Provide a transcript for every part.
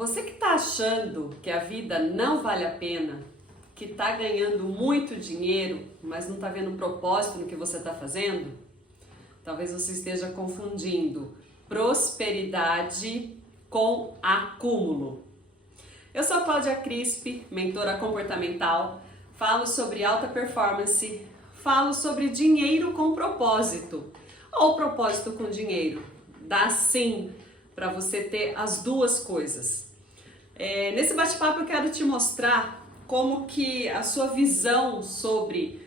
Você que está achando que a vida não vale a pena, que está ganhando muito dinheiro, mas não está vendo propósito no que você está fazendo, talvez você esteja confundindo prosperidade com acúmulo. Eu sou a Cláudia Crispi, mentora comportamental, falo sobre alta performance, falo sobre dinheiro com propósito, ou propósito com dinheiro. Dá sim para você ter as duas coisas. Nesse bate-papo eu quero te mostrar como que a sua visão sobre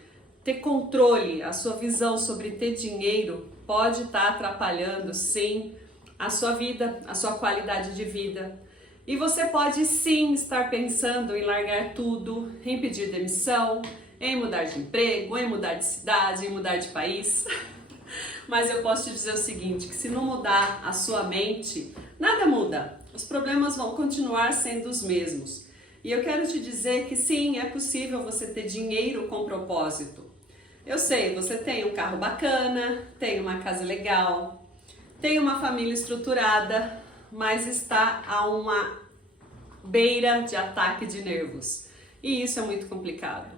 ter controle, a sua visão sobre ter dinheiro pode estar atrapalhando sim a sua vida, a sua qualidade de vida. E você pode sim estar pensando em largar tudo, em pedir demissão, em mudar de emprego, em mudar de cidade, em mudar de país. Mas eu posso te dizer o seguinte, que se não mudar a sua mente, nada muda. Os problemas vão continuar sendo os mesmos. E eu quero te dizer que sim, é possível você ter dinheiro com propósito. Eu sei, você tem um carro bacana, tem uma casa legal, tem uma família estruturada, mas está a uma beira de ataque de nervos. E isso é muito complicado.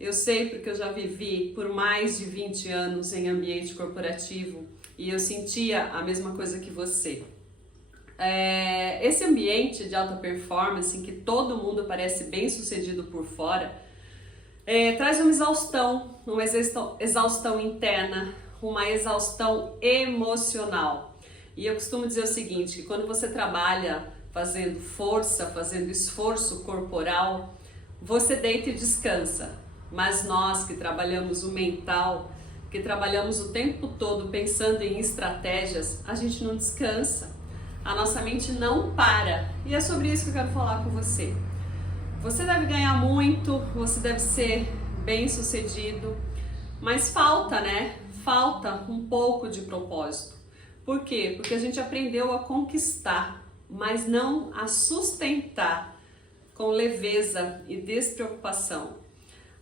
Eu sei porque eu já vivi por mais de 20 anos em ambiente corporativo e eu sentia a mesma coisa que você. Esse ambiente de alta performance, em que todo mundo parece bem sucedido por fora, traz uma exaustão interna, uma exaustão emocional. E eu costumo dizer o seguinte, que quando você trabalha fazendo força, fazendo esforço corporal, você deita e descansa. Mas nós que trabalhamos o mental, que trabalhamos o tempo todo pensando em estratégias, a gente não descansa. A nossa mente não para. E é sobre isso que eu quero falar com você. Você deve ganhar muito, você deve ser bem sucedido, mas falta, né? Falta um pouco de propósito. Por quê? Porque a gente aprendeu a conquistar, mas não a sustentar com leveza e despreocupação.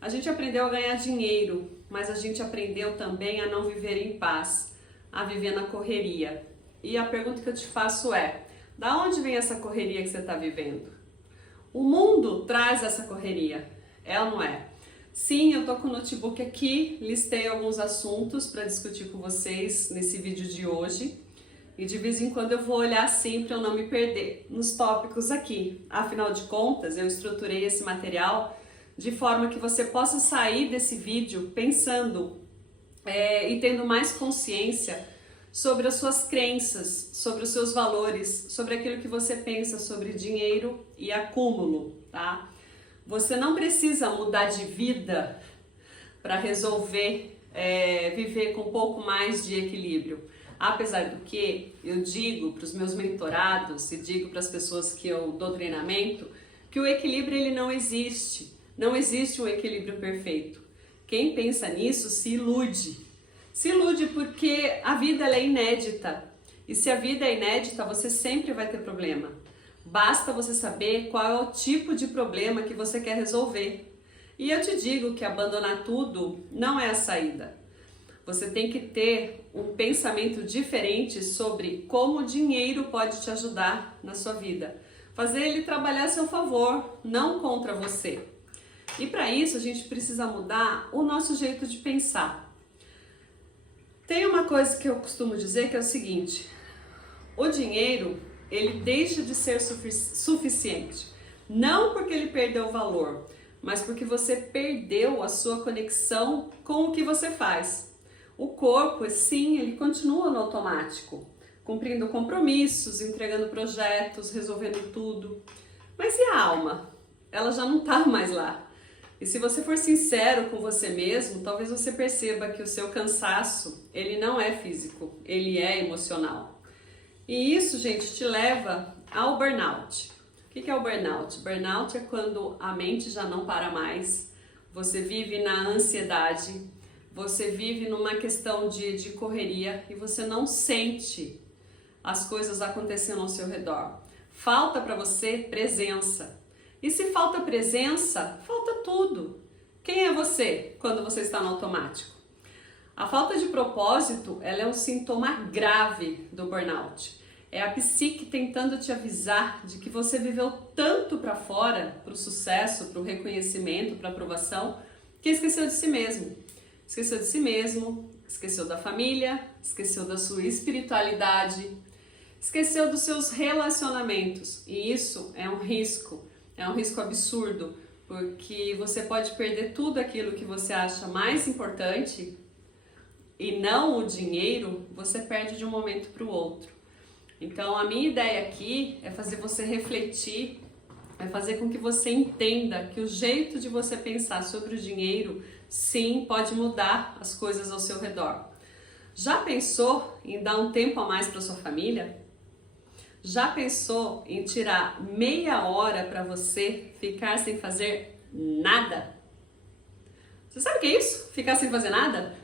A gente aprendeu a ganhar dinheiro, mas a gente aprendeu também a não viver em paz, a viver na correria. E a pergunta que eu te faço é, da onde vem essa correria que você está vivendo? O mundo traz essa correria, é ou não é? Sim, eu estou com o notebook aqui, listei alguns assuntos para discutir com vocês nesse vídeo de hoje. E de vez em quando eu vou olhar assim para eu não me perder nos tópicos aqui. Afinal de contas, eu estruturei esse material de forma que você possa sair desse vídeo pensando e tendo mais consciência sobre as suas crenças, sobre os seus valores, sobre aquilo que você pensa sobre dinheiro e acúmulo, tá? Você não precisa mudar de vida para resolver viver com um pouco mais de equilíbrio. Apesar do que eu digo para os meus mentorados e digo para as pessoas que eu dou treinamento, que o equilíbrio ele não existe. Não existe um equilíbrio perfeito. Quem pensa nisso se ilude. Se ilude porque a vida ela é inédita. E se a vida é inédita, você sempre vai ter problema. Basta você saber qual é o tipo de problema que você quer resolver. E eu te digo que abandonar tudo não é a saída. Você tem que ter um pensamento diferente sobre como o dinheiro pode te ajudar na sua vida. Fazer ele trabalhar a seu favor, não contra você. E para isso a gente precisa mudar o nosso jeito de pensar. Tem uma coisa que eu costumo dizer que é o seguinte, o dinheiro ele deixa de ser suficiente, não porque ele perdeu valor, mas porque você perdeu a sua conexão com o que você faz. O corpo, sim, ele continua no automático, cumprindo compromissos, entregando projetos, resolvendo tudo. Mas e a alma? Ela já não está mais lá. E se você for sincero com você mesmo, talvez você perceba que o seu cansaço, ele não é físico, ele é emocional. E isso, gente, te leva ao burnout. O que é o burnout? Burnout é quando a mente já não para mais, você vive na ansiedade, você vive numa questão de correria e você não sente as coisas acontecendo ao seu redor. Falta para você presença. E se falta presença, falta tudo. Quem é você quando você está no automático? A falta de propósito, ela é um sintoma grave do burnout. É a psique tentando te avisar de que você viveu tanto para fora, para o sucesso, para o reconhecimento, para a aprovação, que esqueceu de si mesmo. Esqueceu de si mesmo, esqueceu da família, esqueceu da sua espiritualidade, esqueceu dos seus relacionamentos. E isso é um risco absurdo, porque você pode perder tudo aquilo que você acha mais importante e não o dinheiro, você perde de um momento para o outro. Então a minha ideia aqui é fazer você refletir, é fazer com que você entenda que o jeito de você pensar sobre o dinheiro, sim, pode mudar as coisas ao seu redor. Já pensou em dar um tempo a mais para sua família? Já pensou em tirar meia hora para você ficar sem fazer nada? Você sabe o que é isso? Ficar sem fazer nada?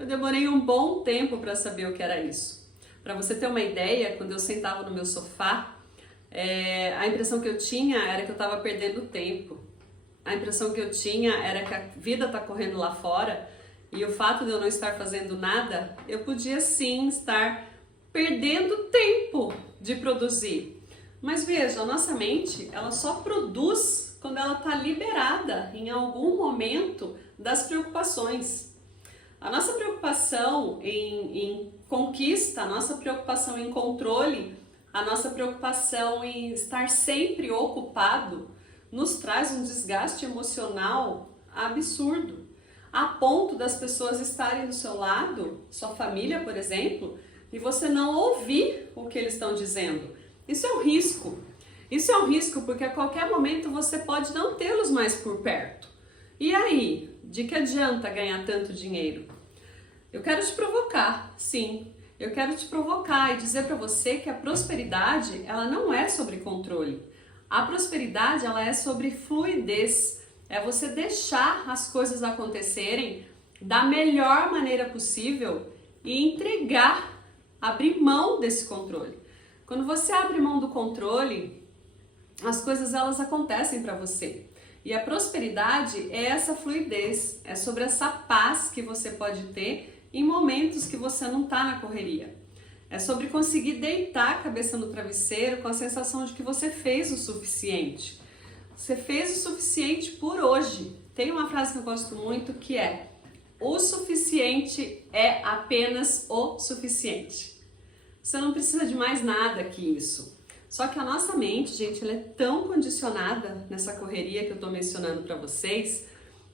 Eu demorei um bom tempo para saber o que era isso. Para você ter uma ideia, quando eu sentava no meu sofá, a impressão que eu tinha era que eu estava perdendo tempo. A impressão que eu tinha era que a vida está correndo lá fora e o fato de eu não estar fazendo nada, eu podia sim estar perdendo tempo de produzir. Mas veja, a nossa mente, ela só produz quando ela está liberada em algum momento das preocupações. A nossa preocupação em conquista, a nossa preocupação em controle, a nossa preocupação em estar sempre ocupado, nos traz um desgaste emocional absurdo, a ponto das pessoas estarem do seu lado, sua família, por exemplo, e você não ouvir o que eles estão dizendo. Isso é um risco. Isso é um risco porque a qualquer momento você pode não tê-los mais por perto. E aí, de que adianta ganhar tanto dinheiro? Eu quero te provocar, sim. Eu quero te provocar e dizer para você que a prosperidade, ela não é sobre controle. A prosperidade, ela é sobre fluidez. É você deixar as coisas acontecerem da melhor maneira possível e entregar, abrir mão desse controle. Quando você abre mão do controle, as coisas elas acontecem para você. E a prosperidade é essa fluidez, é sobre essa paz que você pode ter em momentos que você não está na correria. É sobre conseguir deitar a cabeça no travesseiro com a sensação de que você fez o suficiente. Você fez o suficiente por hoje. Tem uma frase que eu gosto muito que é: o suficiente é apenas o suficiente. Você não precisa de mais nada que isso. Só que a nossa mente, gente, ela é tão condicionada nessa correria que eu tô mencionando para vocês,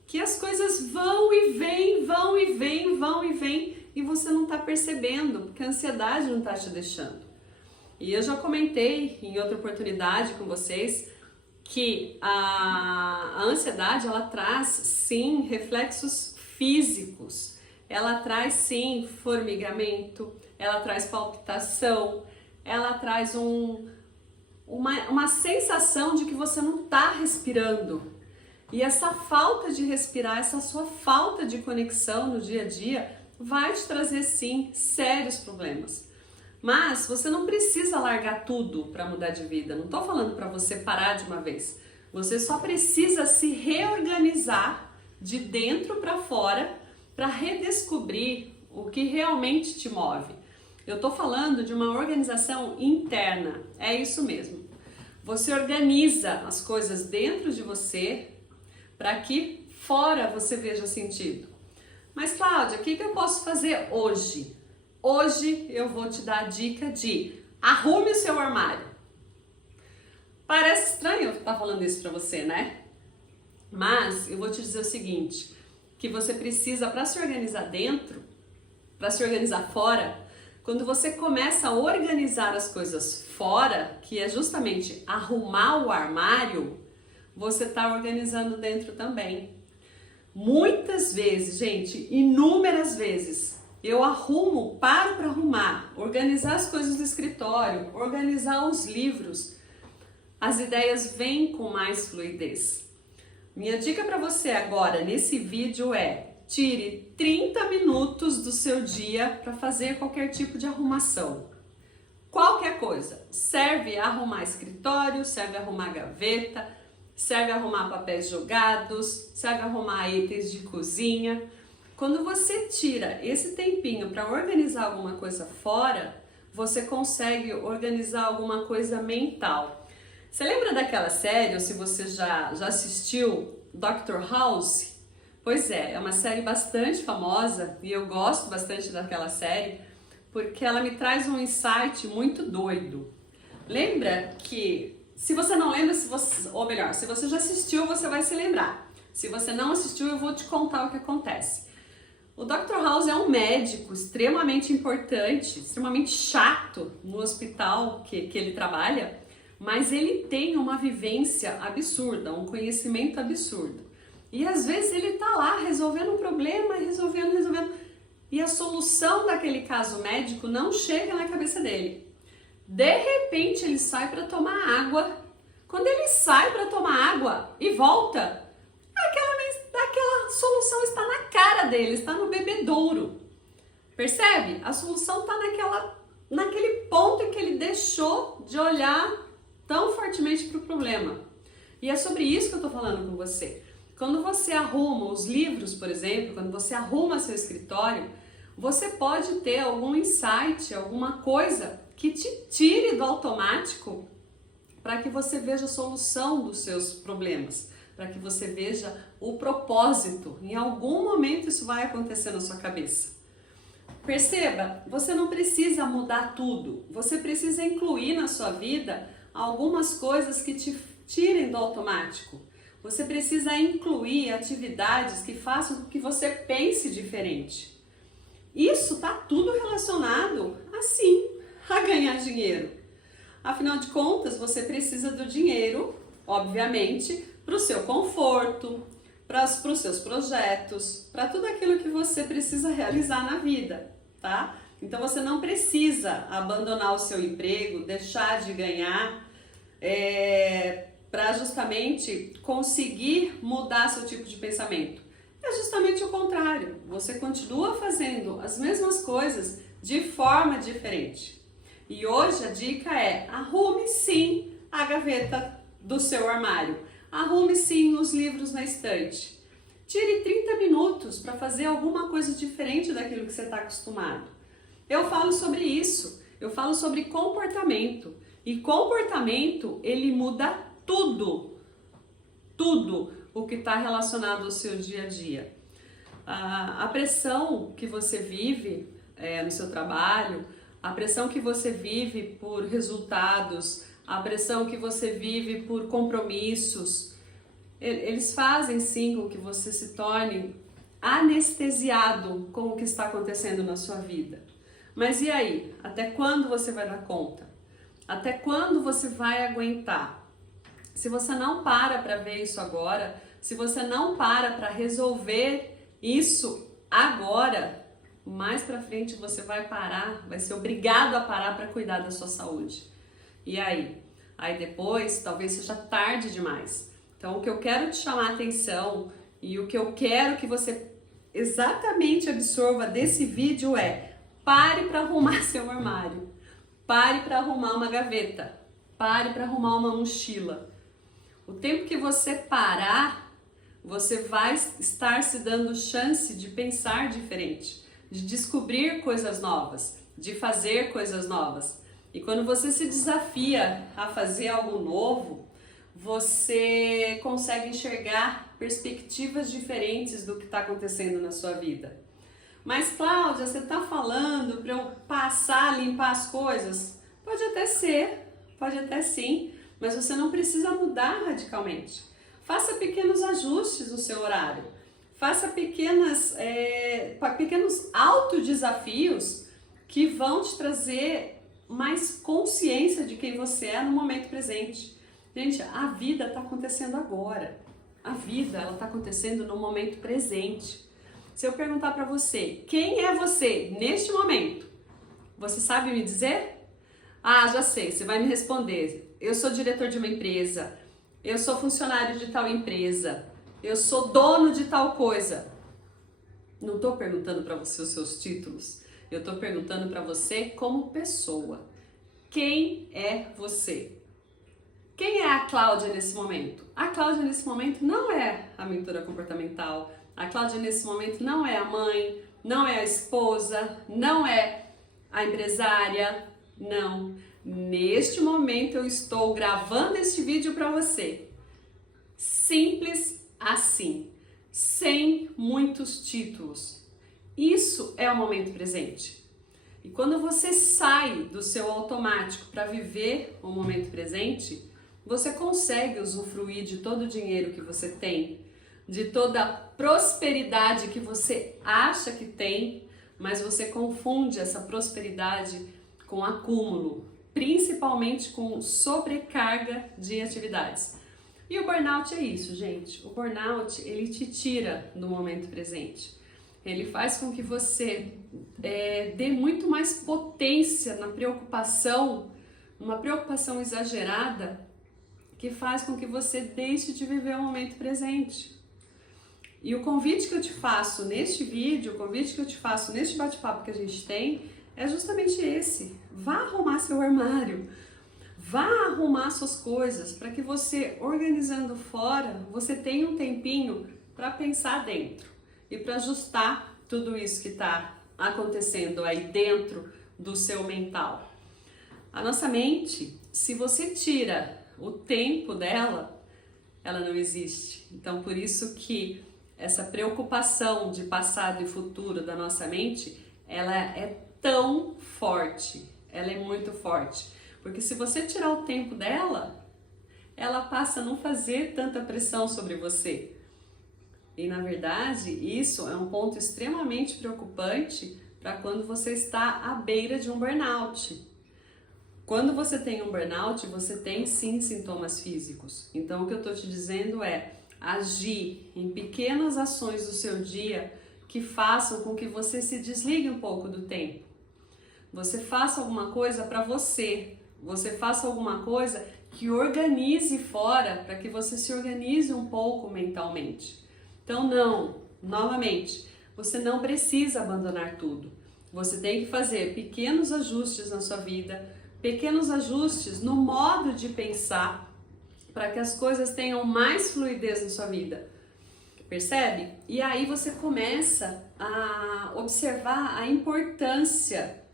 que as coisas vão e vêm, vão e vêm, vão e vêm, e você não tá percebendo, porque a ansiedade não tá te deixando. E eu já comentei em outra oportunidade com vocês que a ansiedade, ela traz sim reflexos físicos, ela traz sim formigamento, ela traz palpitação, ela traz uma sensação de que você não está respirando. E essa falta de respirar, essa sua falta de conexão no dia a dia vai te trazer sim sérios problemas. Mas você não precisa largar tudo para mudar de vida. Não estou falando para você parar de uma vez. Você só precisa se reorganizar de dentro para fora para redescobrir o que realmente te move. Eu estou falando de uma organização interna. É isso mesmo. Você organiza as coisas dentro de você para que fora você veja sentido. Mas Cláudia, o que eu posso fazer hoje? Hoje eu vou te dar a dica de arrume o seu armário. Parece estranho eu estar falando isso para você, né? Mas eu vou te dizer o seguinte, que você precisa, para se organizar dentro, para se organizar fora, quando você começa a organizar as coisas fora, que é justamente arrumar o armário, você está organizando dentro também. Muitas vezes, gente, inúmeras vezes, eu paro para arrumar, organizar as coisas do escritório, organizar os livros. As ideias vêm com mais fluidez. Minha dica para você agora nesse vídeo é: tire 30 minutos do seu dia para fazer qualquer tipo de arrumação. Qualquer coisa. Serve arrumar escritório, serve arrumar gaveta, serve arrumar papéis jogados, serve arrumar itens de cozinha. Quando você tira esse tempinho para organizar alguma coisa fora, você consegue organizar alguma coisa mental. Você lembra daquela série, ou se você já assistiu, Dr. House? Pois é uma série bastante famosa e eu gosto bastante daquela série porque ela me traz um insight muito doido. Lembra que, se você não lembra, ou melhor, se você já assistiu, você vai se lembrar. Se você não assistiu, eu vou te contar o que acontece. O Dr. House é um médico extremamente importante, extremamente chato no hospital que ele trabalha, mas ele tem uma vivência absurda, um conhecimento absurdo. E às vezes ele tá lá resolvendo um problema, resolvendo, e a solução daquele caso médico não chega na cabeça dele. De repente ele sai para tomar água. Quando ele sai para tomar água e volta, aquela solução está na cara dele, está no bebedouro. Percebe? A solução está naquele ponto em que ele deixou de olhar tão fortemente para o problema. E é sobre isso que eu estou falando com você. Quando você arruma os livros, por exemplo, quando você arruma seu escritório, você pode ter algum insight, alguma coisa que te tire do automático para que você veja a solução dos seus problemas, para que você veja o propósito. Em algum momento isso vai acontecer na sua cabeça. Perceba, você não precisa mudar tudo, você precisa incluir na sua vida algumas coisas que te tirem do automático. Você precisa incluir atividades que façam com que você pense diferente. Isso está tudo relacionado, assim, a ganhar dinheiro. Afinal de contas, você precisa do dinheiro, obviamente, para o seu conforto, para os seus projetos, para tudo aquilo que você precisa realizar na vida, tá? Então você não precisa abandonar o seu emprego, deixar de ganhar, para justamente conseguir mudar seu tipo de pensamento. É justamente o contrário, você continua fazendo as mesmas coisas de forma diferente. E hoje a dica é: arrume sim a gaveta do seu armário, arrume sim os livros na estante. Tire 30 minutos para fazer alguma coisa diferente daquilo que você está acostumado. Eu falo sobre isso, eu falo sobre comportamento. E comportamento, ele muda tudo o que está relacionado ao seu dia a dia. A pressão que você vive no seu trabalho, a pressão que você vive por resultados, a pressão que você vive por compromissos, eles fazem sim com que você se torne anestesiado com o que está acontecendo na sua vida. Mas e aí? Até quando você vai dar conta? Até quando você vai aguentar? Se você não para ver isso agora, se você não para resolver isso agora, mais pra frente você vai parar, vai ser obrigado a parar para cuidar da sua saúde. E aí? Aí depois talvez seja tarde demais. Então o que eu quero te chamar a atenção e o que eu quero que você exatamente absorva desse vídeo é: pare para arrumar seu armário, pare para arrumar uma gaveta, pare para arrumar uma mochila. O tempo que você parar, você vai estar se dando chance de pensar diferente, de descobrir coisas novas, de fazer coisas novas. E quando você se desafia a fazer algo novo, você consegue enxergar perspectivas diferentes do que está acontecendo na sua vida. Mas Cláudia, você está falando para eu passar a limpar as coisas? Pode até ser, pode até sim, mas você não precisa mudar radicalmente. Faça pequenos ajustes no seu horário, faça pequenos autodesafios que vão te trazer mais consciência de quem você é no momento presente. Gente, a vida está acontecendo agora, a vida ela está acontecendo no momento presente. Se eu perguntar para você, quem é você neste momento? Você sabe me dizer? Ah, já sei, você vai me responder. Eu sou diretor de uma empresa, eu sou funcionário de tal empresa, eu sou dono de tal coisa. Não estou perguntando para você os seus títulos, eu estou perguntando para você como pessoa. Quem é você? Quem é a Cláudia nesse momento? A Cláudia nesse momento não é a mentora comportamental, a Cláudia nesse momento não é a mãe, não é a esposa, não é a empresária. Não. Neste momento eu estou gravando este vídeo para você. Simples assim, sem muitos títulos. Isso é o momento presente. E quando você sai do seu automático para viver o momento presente, você consegue usufruir de todo o dinheiro que você tem, de toda a prosperidade que você acha que tem, mas você confunde essa prosperidade com acúmulo, principalmente com sobrecarga de atividades. E o burnout é isso, gente. O burnout, ele te tira do momento presente. Ele faz com que você dê muito mais potência na preocupação, uma preocupação exagerada, que faz com que você deixe de viver o momento presente. E o convite que eu te faço neste vídeo, o convite que eu te faço neste bate-papo que a gente tem, é justamente esse. Vá arrumar seu armário, vá arrumar suas coisas, para que você, organizando fora, você tenha um tempinho para pensar dentro e para ajustar tudo isso que está acontecendo aí dentro do seu mental. A nossa mente, se você tira o tempo dela, ela não existe. Então, por isso que essa preocupação de passado e futuro da nossa mente, ela é tão forte, ela é muito forte. Porque se você tirar o tempo dela, ela passa a não fazer tanta pressão sobre você. E na verdade, isso é um ponto extremamente preocupante para quando você está à beira de um burnout. Quando você tem um burnout, você tem sim sintomas físicos. Então o que eu estou te dizendo é agir em pequenas ações do seu dia que façam com que você se desligue um pouco do tempo. Você faça alguma coisa para você. Você faça alguma coisa que organize fora, para que você se organize um pouco mentalmente. Então novamente, você não precisa abandonar tudo. Você tem que fazer pequenos ajustes na sua vida, pequenos ajustes no modo de pensar, para que as coisas tenham mais fluidez na sua vida. Percebe? E aí você começa a observar a importância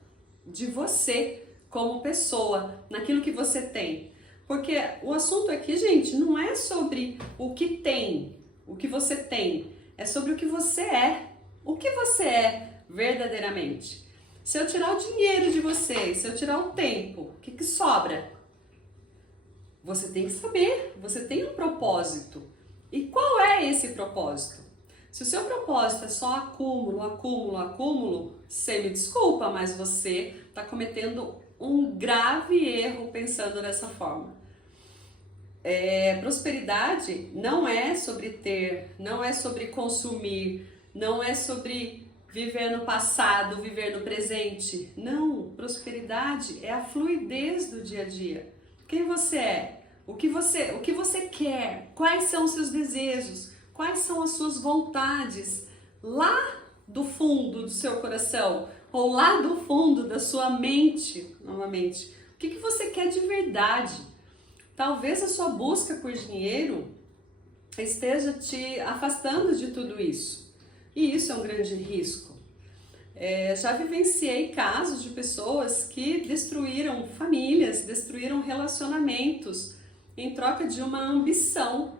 de você como pessoa, naquilo que você tem. Porque o assunto aqui, gente, não é sobre o que tem, o que você tem, é sobre o que você é. O que você é verdadeiramente. Se eu tirar o dinheiro de você, se eu tirar o tempo, o que sobra? Você tem que saber, você tem um propósito. E qual é esse propósito? Se o seu propósito é só acúmulo, acúmulo, acúmulo, você me desculpa, mas você está cometendo um grave erro pensando dessa forma. Prosperidade não é sobre ter, não é sobre consumir, não é sobre viver no passado, viver no presente. Não, prosperidade é a fluidez do dia a dia. Quem você é? O que você quer? Quais são os seus desejos? Quais são as suas vontades? Lá do fundo do seu coração, ou lá do fundo da sua mente, novamente. O que você quer de verdade? Talvez a sua busca por dinheiro esteja te afastando de tudo isso. E isso é um grande risco. Já vivenciei casos de pessoas que destruíram famílias, destruíram relacionamentos em troca de uma ambição.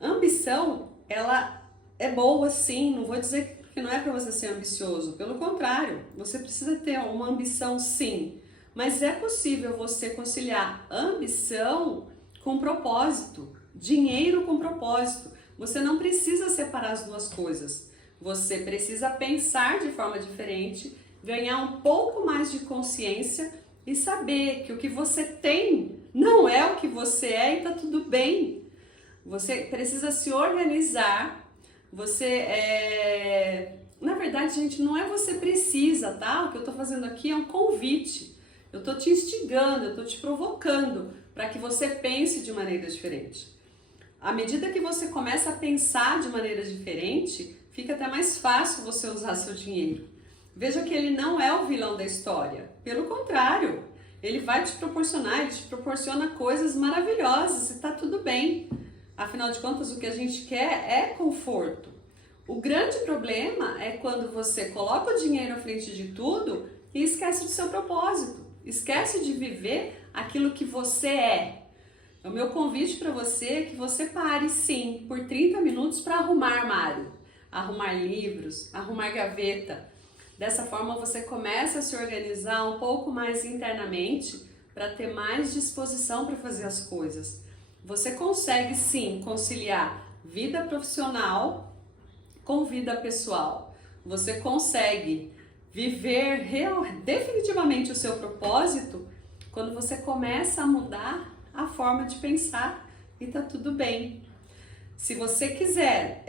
A ambição, ela é boa sim, não vou dizer que não é para você ser ambicioso, pelo contrário, você precisa ter uma ambição sim, mas é possível você conciliar ambição com propósito, dinheiro com propósito. Você não precisa separar as duas coisas, você precisa pensar de forma diferente, ganhar um pouco mais de consciência e saber que o que você tem não é o que você é e tá tudo bem. Você precisa se organizar. Na verdade, gente, não é você precisa, tá? O que eu tô fazendo aqui é um convite. Eu tô te instigando, eu tô te provocando para que você pense de maneira diferente. À medida que você começa a pensar de maneira diferente, fica até mais fácil você usar seu dinheiro. Veja que ele não é o vilão da história. Pelo contrário, ele vai te proporcionar, ele te proporciona coisas maravilhosas e tá tudo bem. Afinal de contas, o que a gente quer é conforto. O grande problema é quando você coloca o dinheiro à frente de tudo e esquece do seu propósito. Esquece de viver aquilo que você é. O meu convite para você é que você pare, sim, por 30 minutos para arrumar armário, arrumar livros, arrumar gaveta. Dessa forma você começa a se organizar um pouco mais internamente para ter mais disposição para fazer as coisas. Você consegue, sim, conciliar vida profissional com vida pessoal. Você consegue viver definitivamente o seu propósito quando você começa a mudar a forma de pensar e tá tudo bem. Se você quiser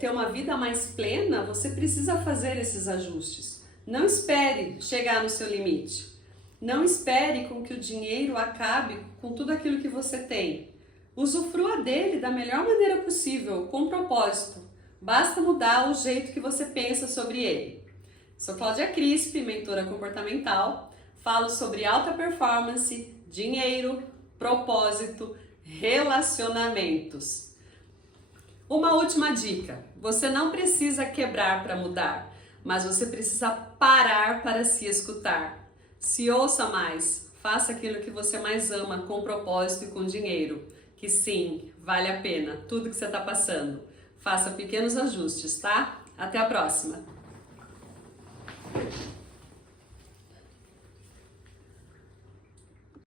ter uma vida mais plena, você precisa fazer esses ajustes. Não espere chegar no seu limite. Não espere com que o dinheiro acabe com tudo aquilo que você tem. Usufrua dele da melhor maneira possível, com propósito. Basta mudar o jeito que você pensa sobre ele. Sou Cláudia Crispi, mentora comportamental. Falo sobre alta performance, dinheiro, propósito, relacionamentos. Uma última dica: você não precisa quebrar para mudar, mas você precisa parar para se escutar. Se ouça mais, faça aquilo que você mais ama com propósito e com dinheiro, que sim, vale a pena tudo que você está passando. Faça pequenos ajustes, tá? Até a próxima!